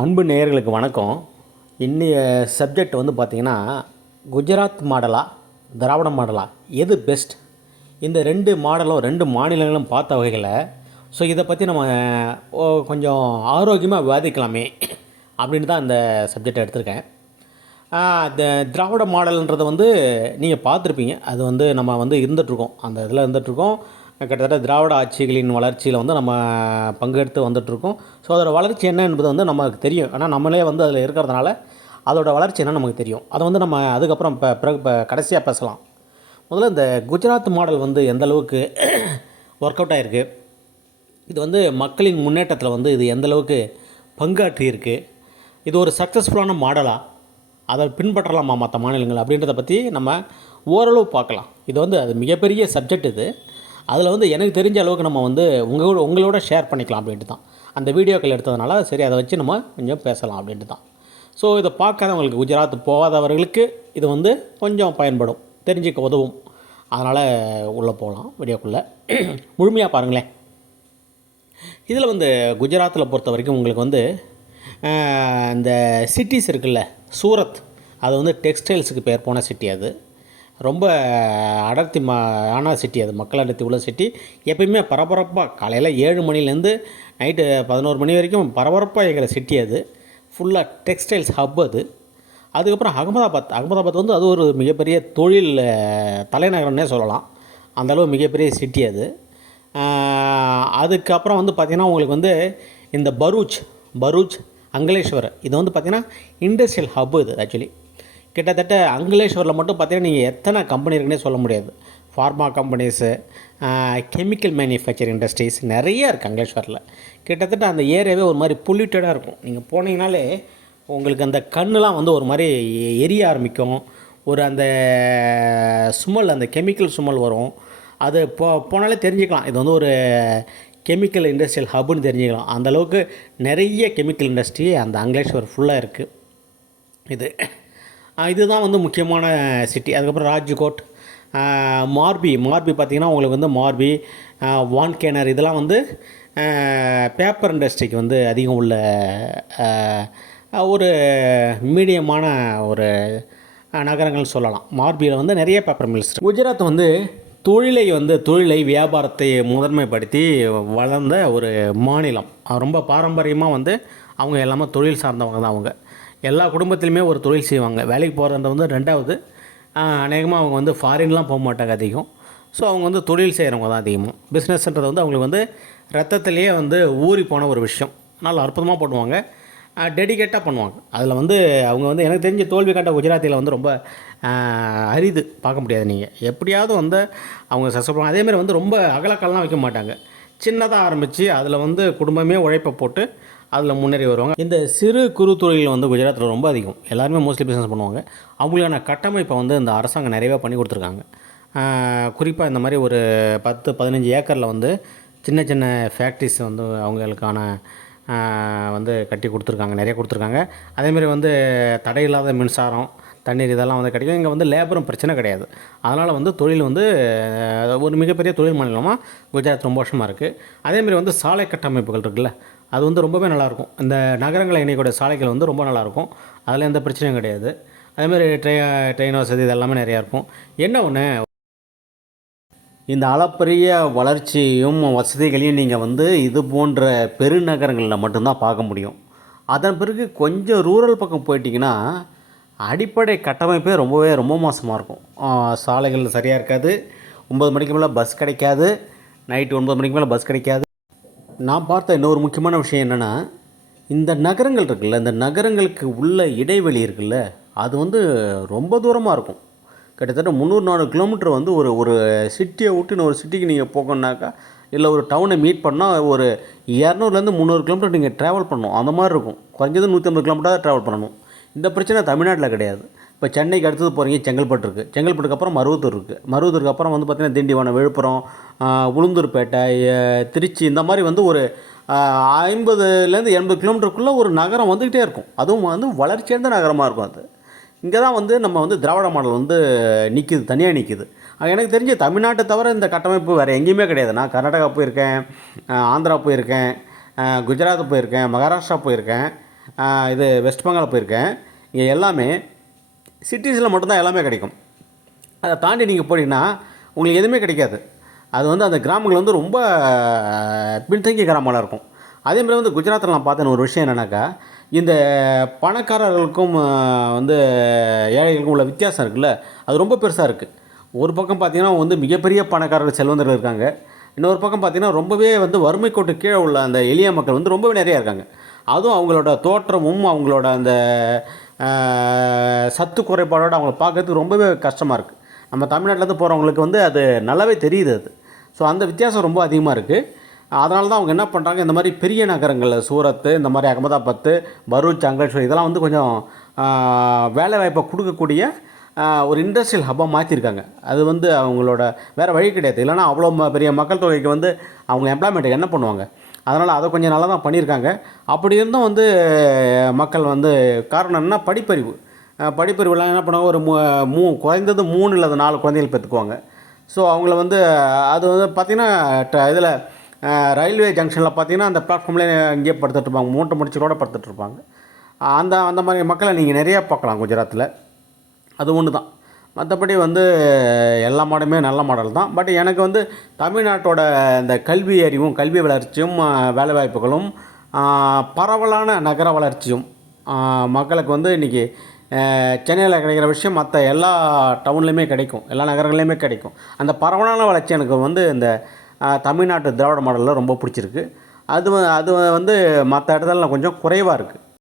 அன்பு நேயர்களுக்கு வணக்கம். இன்றைய சப்ஜெக்ட் வந்து பார்த்திங்கன்னா, குஜராத் மாடலா, திராவிட மாடலா எது பெஸ்ட்? இந்த 2 மாடலும் 2 மாநிலங்களும் பார்த்த வகையில் இதை பற்றி நம்ம கொஞ்சம் ஆரோக்கியமாக விவாதிக்கலாமே அப்படின்னு தான் இந்த சப்ஜெக்டை எடுத்திருக்கேன். இந்த திராவிட மாடல்ன்றது வந்து நீங்கள் பார்த்துருப்பீங்க. அது வந்து நம்ம வந்து இருந்துகிட்ருக்கோம், அந்த இதில் இருந்துகிட்ருக்கோம். கிட்டத்தட்ட திராவிட ஆட்சிகளின் வளர்ச்சியில் வந்து நம்ம பங்கெடுத்து வந்துட்டுருக்கோம். அதோடய வளர்ச்சி என்ன என்பது வந்து நமக்கு தெரியும். ஆனால் நம்மளே வந்து அதில் இருக்கிறதுனால அதோடய வளர்ச்சி என்ன நமக்கு தெரியும். அதை வந்து நம்ம அதுக்கப்புறம் இப்போ கடைசியாக பேசலாம். முதல்ல இந்த குஜராத் மாடல் வந்து எந்த அளவுக்கு ஒர்க் அவுட் ஆகிருக்கு, இது வந்து மக்களின் முன்னேற்றத்தில் வந்து இது எந்த அளவுக்கு பங்காற்றி இருக்குது, இது ஒரு சக்ஸஸ்ஃபுல்லான மாடலாக, அதை பின்பற்றலாமா மற்ற மாநிலங்கள் அப்படின்றத பற்றி நம்ம ஓரளவு பார்க்கலாம். இது வந்து அது மிகப்பெரிய சப்ஜெக்ட். இது அதில் வந்து எனக்கு தெரிஞ்ச அளவுக்கு நம்ம வந்து உங்களோட ஷேர் பண்ணிக்கலாம் அப்படின்ட்டு தான் அந்த வீடியோக்கள் எடுத்ததுனால சரி அதை வச்சு நம்ம கொஞ்சம் பேசலாம் அப்படின்ட்டு தான். இதை பார்க்காதவங்களுக்கு, குஜராத் போகாதவர்களுக்கு இது வந்து கொஞ்சம் பயன்படும், தெரிஞ்சுக்க உதவும். அதனால் உள்ளே போகலாம் வீடியோக்குள்ளே. முழுமையாக பாருங்களேன். இதில் வந்து குஜராத்தில் பொறுத்த வரைக்கும் உங்களுக்கு வந்து இந்த சிட்டிஸ் இருக்குல்ல, சூரத், அது வந்து டெக்ஸ்டைல்ஸுக்கு பேர் போன சிட்டி. அது ரொம்ப அடர்த்தி ஆன சிட்டி, அது மக்கள் அடர்த்தி உள்ள சிட்டி. எப்பயுமே பரபரப்பாக காலையில் 7 மணிலேருந்து நைட்டு 11 மணி வரைக்கும் பரபரப்பாக இருக்கிற சிட்டி. அது ஃபுல்லாக டெக்ஸ்டைல்ஸ் ஹப். அதுக்கப்புறம் அகமதாபாத் வந்து அது ஒரு மிகப்பெரிய தொழில் தலைநகரம்னே சொல்லலாம். அந்தளவு மிகப்பெரிய சிட்டி அது. அதுக்கப்புறம் வந்து பார்த்திங்கன்னா உங்களுக்கு வந்து இந்த பரூச் அங்கலேஷ்வர், இது வந்து பார்த்திங்கன்னா இண்டஸ்ட்ரியல் ஹப்பு. இது ஆக்சுவலி கிட்டத்தட்ட அங்கலேஷ்வரில் மட்டும் பார்த்திங்கன்னா நீங்கள் எத்தனை கம்பெனி இருக்குன்னே சொல்ல முடியாது. Pharma companies, chemical manufacturing industries நிறைய இருக்குது அங்கலேஷ்வரில். கிட்டத்தட்ட அந்த ஏரியாவே ஒரு மாதிரி பொல்யூட்டடாக இருக்கும். நீங்கள் போனீங்கனாலே உங்களுக்கு அந்த கண்ணுலாம் வந்து ஒரு மாதிரி எரிய ஆரம்பிக்கும். ஒரு அந்த சுமல், அந்த கெமிக்கல் சுமல் வரும். அது போனாலே தெரிஞ்சுக்கலாம் இது வந்து ஒரு கெமிக்கல் இண்டஸ்ட்ரியல் ஹப்புன்னு தெரிஞ்சுக்கலாம். அந்தளவுக்கு நிறைய கெமிக்கல் இண்டஸ்ட்ரி அந்த அங்கலேஷ்வர் ஃபுல்லாக இருக்குது. இதுதான் வந்து முக்கியமான சிட்டி. அதுக்கப்புறம் ராஜ்கோட், மார்பி பார்த்திங்கன்னா உங்களுக்கு வந்து மார்பி, வான்கேனர், இதெல்லாம் வந்து பேப்பர் இண்டஸ்ட்ரிக்கு வந்து அதிகம் உள்ள ஒரு மீடியமான ஒரு நகரங்கள் சொல்லலாம். மார்பியில் வந்து நிறைய பேப்பர் மில்ஸ். குஜராத் வந்து தொழிலை வியாபாரத்தை முதன்மைப்படுத்தி வளர்ந்த ஒரு மாநிலம். ரொம்ப பாரம்பரியமாக வந்து அவங்க எல்லாமே தொழில் சார்ந்தவங்க தான். அவங்க எல்லா குடும்பத்திலுமே ஒரு தொழில் செய்வாங்க. வேலைக்கு போகிறது வந்து 2வது. அநேகமாக அவங்க வந்து ஃபாரின்லாம் போக மாட்டாங்க அதிகம். அவங்க வந்து தொழில் செய்கிறவங்க தான் அதிகமாக. பிஸ்னஸ்ன்றது வந்து அவங்களுக்கு வந்து ரத்தத்திலேயே வந்து ஊறி போன ஒரு விஷயம். நல்லா அற்புதமாக பண்ணுவாங்க, டெடிகேட்டாக பண்ணுவாங்க. அதில் வந்து அவங்க வந்து எனக்கு தெரிஞ்ச தோல்வி கண்ட குஜராத்தியில் வந்து ரொம்ப அரிது, பார்க்க முடியாது. நீங்கள் எப்படியாவது வந்து அவங்க சக்ஸஸ்ஃபுல். அதேமாதிரி வந்து ரொம்ப அகலக்கால்லாம் வைக்க மாட்டாங்க. சின்னதாக ஆரம்பித்து அதில் வந்து குடும்பமே உழைப்பை போட்டு அதில் முன்னேறி வருவாங்க. இந்த சிறு குறு தொழில் வந்து குஜராத்தில் ரொம்ப அதிகம். எல்லாருமே மோஸ்ட்லி பிஸ்னஸ் பண்ணுவாங்க. அவங்களுக்கான கட்டமைப்பை வந்து இந்த அரசாங்கம் நிறையவே பண்ணி கொடுத்துருக்காங்க. குறிப்பாக இந்த மாதிரி ஒரு 10-15 ஏக்கரில் வந்து சின்ன சின்ன ஃபேக்ட்ரிஸ் வந்து அவங்களுக்கான வந்து கட்டி கொடுத்துருக்காங்க, நிறைய கொடுத்துருக்காங்க. அதேமாதிரி வந்து தடையில்லாத மின்சாரம், தண்ணீர் இதெல்லாம் வந்து கிடைக்கும். இங்கே வந்து லேபரும் பிரச்சனை கிடையாது. அதனால் வந்து தொழில் வந்து ஒரு மிகப்பெரிய தொழில் மாநிலமாக குஜராத் ரொம்ப வருஷமாக இருக்குது. அதேமாதிரி வந்து சாலை கட்டமைப்புகள் இருக்குல்ல, அது வந்து ரொம்பவே நல்லாயிருக்கும். இந்த நகரங்களை இணையக்கூடிய சாலைகள் வந்து ரொம்ப நல்லாயிருக்கும். அதில் எந்த பிரச்சனையும் கிடையாது. அதேமாதிரி ட்ரெயின் வசதி இதெல்லாமே நிறையா இருக்கும். என்ன ஒன்று, இந்த அளப்பரிய வளர்ச்சியும் வசதிகளையும் நீங்கள் வந்து இது போன்ற பெருநகரங்களில் மட்டும்தான் பார்க்க முடியும். அதன் பிறகு கொஞ்சம் ரூரல் பக்கம் போயிட்டிங்கன்னா அடிப்படை கட்டமைப்பே ரொம்ப மோசமாக இருக்கும். சாலைகள் சரியாக இருக்காது. 9 மணிக்கு மேலே பஸ் கிடைக்காது. நைட்டு 9 மணிக்கு மேலே பஸ் கிடைக்காது. நான் பார்த்த இன்னொரு முக்கியமான விஷயம் என்னென்னா, இந்த நகரங்கள் இருக்குல்ல, இந்த நகரங்களுக்கு உள்ள இடைவெளி இருக்குல்ல, அது வந்து ரொம்ப தூரமாக இருக்கும். கிட்டத்தட்ட 300-400 கிலோமீட்டர் வந்து ஒரு சிட்டியை விட்டு இன்னொரு சிட்டிக்கு நீங்கள் போகணுன்னாக்கா, இல்லை ஒரு டவுனை மீட் பண்ணால் ஒரு 200-300 கிலோமீட்டர் நீங்கள் ட்ராவல் பண்ணணும். அந்த மாதிரி இருக்கும். குறைஞ்சது 150 கிலோமீட்டர் ட்ராவல் பண்ணணும். இந்த பிரச்சனை தமிழ்நாட்டில் கிடையாது. இப்போ சென்னைக்கு அடுத்தது போகிறீங்க, செங்கல்பட்டு இருக்குது. செங்கல்பட்டுக்கு அப்புறம் மருவத்தூர் இருக்குது. மருவத்தூருக்கு அப்புறம் வந்து பார்த்திங்கன்னா திண்டிவனம், விழுப்புரம், உளுந்தூர்பேட்டை, திருச்சி, இந்த மாதிரி வந்து ஒரு 50-80 கிலோமீட்டருக்குள்ளே ஒரு நகரம் வந்துக்கிட்டே இருக்கும். அதுவும் வந்து வளர்ச்சியடைந்த நகரமாக இருக்கும். அது இங்கே தான் வந்து நம்ம வந்து திராவிட மாடல் வந்து நிற்கிது, தனியாக நிற்கிது. எனக்கு தெரிஞ்ச தமிழ்நாட்டை தவிர இந்த கட்டமைப்பு வேறு எங்கேயுமே கிடையாது. நான் கர்நாடகா போயிருக்கேன், ஆந்திரா போயிருக்கேன், குஜராத் போயிருக்கேன், மகாராஷ்டிரா போயிருக்கேன், இது வெஸ்ட் பெங்கால் போயிருக்கேன். இங்கே எல்லாமே சிட்டிஸில் மட்டும்தான் எல்லாமே கிடைக்கும். அதை தாண்டி நீங்கள் போனீங்கன்னா உங்களுக்கு எதுவுமே கிடைக்காது. அது வந்து அந்த கிராமங்கள் வந்து ரொம்ப பின்தங்கிய கிராமங்களாக இருக்கும். அதேமாதிரி வந்து குஜராத்தில் நான் பார்த்தேன் ஒரு விஷயம் என்னென்னாக்கா, இந்த பணக்காரர்களுக்கும் வந்து ஏழைகளுக்கும் உள்ள வித்தியாசம் இருக்குல்ல, அது ரொம்ப பெருசாக இருக்குது. ஒரு பக்கம் பார்த்தீங்கன்னா வந்து மிகப்பெரிய பணக்காரர்கள் செல்வந்தர்கள் இருக்காங்க. இன்னொரு பக்கம் பார்த்தீங்கன்னா ரொம்பவே வந்து வறுமை கோட்டு கீழே உள்ள அந்த எளிய மக்கள் வந்து ரொம்பவே நிறையா இருக்காங்க. அதுவும் அவங்களோட தோற்றமும் அவங்களோட அந்த சத்து குறைபாடோடு அவங்கள பார்க்கறதுக்கு ரொம்பவே கஷ்டமாக இருக்குது. நம்ம தமிழ்நாட்டிலேருந்து போகிறவங்களுக்கு வந்து அது நல்லாவே தெரியுது அது. ஸோ அந்த வித்தியாசம் ரொம்ப அதிகமாக இருக்குது. அதனால தான் அவங்க என்ன பண்ணுறாங்க, இந்த மாதிரி பெரிய நகரங்களில் சூரத்து, இந்த மாதிரி அகமதாபாத்து, பரூச், அங்கேஷ்வர் இதெல்லாம் வந்து கொஞ்சம் வேலைவாய்ப்பை கொடுக்கக்கூடிய ஒரு இண்டஸ்ட்ரியல் ஹப்பாக மாற்றிருக்காங்க. அது வந்து அவங்களோட வேறு வழி கிடையாது. இல்லைனா அவ்வளோ பெரிய மக்கள் தொகைக்கு வந்து அவங்க எம்ப்ளாய்மெண்ட்டுக்கு என்ன பண்ணுவாங்க? அதனால் அதை கொஞ்சம் நல்லா தான் பண்ணியிருக்காங்க. அப்படி இருந்தும் வந்து மக்கள் வந்து காரணம் என்ன, படிப்பறிவு. படிப்பறிவுலாம் என்ன பண்ணுவாங்க, ஒரு குறைந்தது 3 இல்லது 4 குழந்தைகள் பெற்றுக்குவாங்க. ஸோ அவங்கள வந்து அது வந்து பார்த்திங்கன்னா இதில் ரயில்வே ஜங்ஷனில் பார்த்திங்கன்னா அந்த பிளாட்ஃபார்ம்லேயே இங்கேயே படுத்துட்ருப்பாங்க, மூட்டை முடிச்சு கூட படுத்துட்ருப்பாங்க. அந்த அந்த மாதிரி மக்களை நீங்கள் நிறையா பார்க்கலாம் குஜராத்தில். அது ஒன்று தான். மற்றபடி வந்து எல்லா மாடலுமே நல்ல மாடல் தான். பட் எனக்கு வந்து தமிழ்நாட்டோட இந்த கல்வி அறிவும் கல்வி வளர்ச்சியும் வேலைவாய்ப்புகளும் பரவலான நகர வளர்ச்சியும் மக்களுக்கு வந்து இன்றைக்கி சென்னையில் கிடைக்கிற விஷயம் மற்ற எல்லா டவுன்லேயுமே கிடைக்கும், எல்லா நகரங்கள்லேயுமே கிடைக்கும். அந்த பரவலான வளர்ச்சி எனக்கு வந்து இந்த தமிழ்நாட்டு திராவிட மாடலில் ரொம்ப பிடிச்சிருக்கு. அது அது வந்து மற்ற இடத்துல கொஞ்சம் குறைவாக இருக்குது.